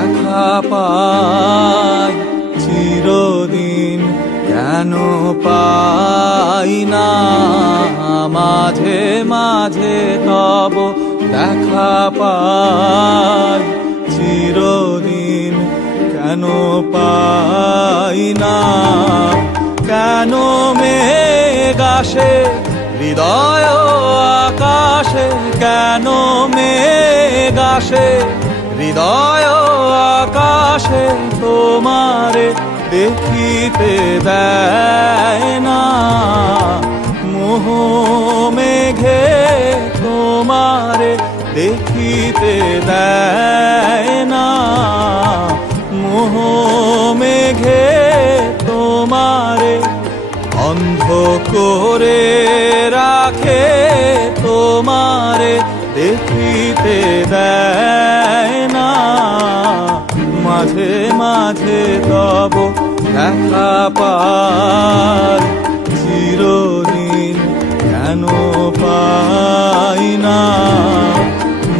দেখা পাই চিরদিন কেন পাই না মাঝে মাঝে তব দেখা পাই চিরদিন কেন পাই না কেন মেঘ আসে হৃদয় আকাশে কেন মেঘ আসে হৃদয় আকাশে তোমারে দেখিতে দেয় না মোহ মেঘে তোমারে দেখিতে দেয় না মোহ মেঘে তোমারে অন্ধ করে রাখে তোমারে দেখিতে দেয় না মাঝে মাঝে তব দেখা পাই চিরদিন কেন পাই না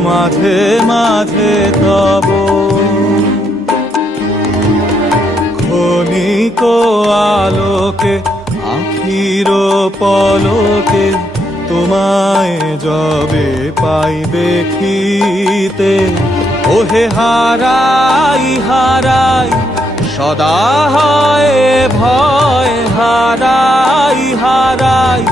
মাঝে মাঝে তব ক্ষণিক আলোকে আখির পলকে তোমায় যবে পাই দেখিতে ওহে হারাই হারাই সদা হয় ভয় হারাই হারাই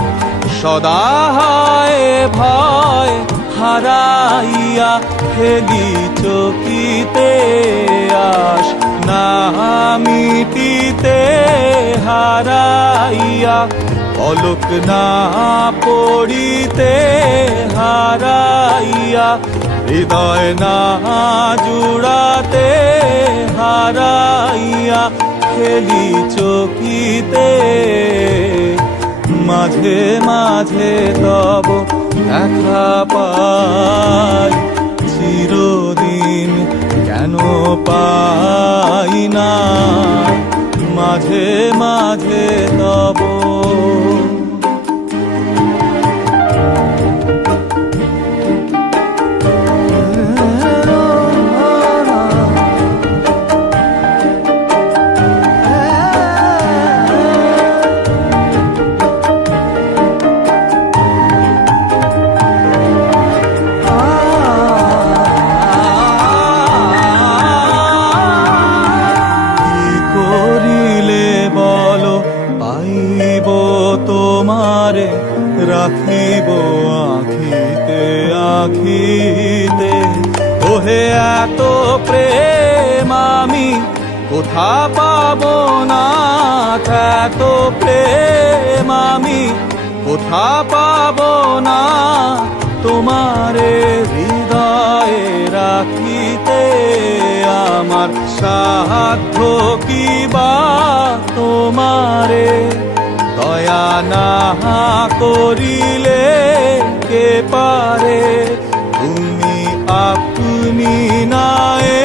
সদা হয় ভয় হারাইয়া ফেলি চকিতে আস না মিটিতে হারাইয়া পলক না পড়িতে হারাইয়া হৃদয় না জুড়াতে হারাইয়া খেলি চকিতে মাঝে মাঝে তব দেখা পাই চিরদিন কেন পাই না মাঝে মাঝে তব তোমারে রাখিব আখিতে আখিতে ওহে এত প্রেম আমি কোথা পাব না এত প্রেম আমি কোথা পাব না তোমারে হৃদয়ে রাখিতে আমার সাধ্য কি বা তোমারে দয়া না করিলে কে পারে তুমি আপনি না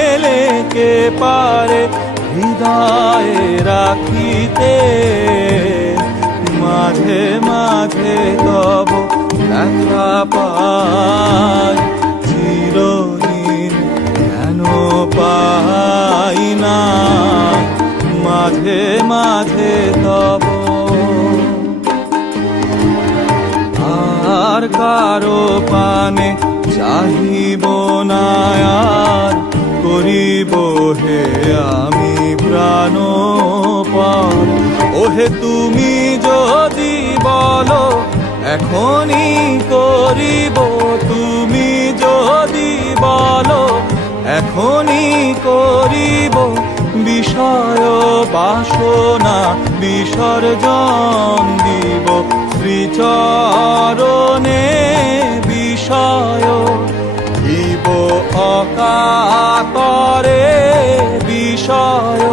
এলে কে পারে হৃদয়ে রাখিতে মাঝে মাঝে তব দেখা পাই চিরদিন কেন পাই না মাঝে মাঝে তব আর কারো পানে চাহিব না আর করিব হে আমি প্রাণপণ ওহে তুমি যদি বলো এখনই করিব তুমি যদি বলো এখনই করিব বিষয় বাসনা বিসর্জন দিব শ্রীচরণে বিষয় দিব অকাতরে বিষয়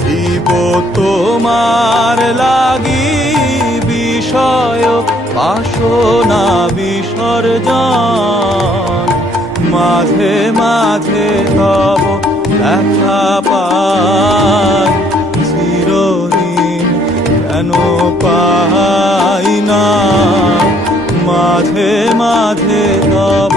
দিব তোমার লাগি বিষয় বাসনা বিসর্জন মাঝে মাঝে তব দেখা পাই চিরদিন কেন পাই না মাঝে মাঝে তব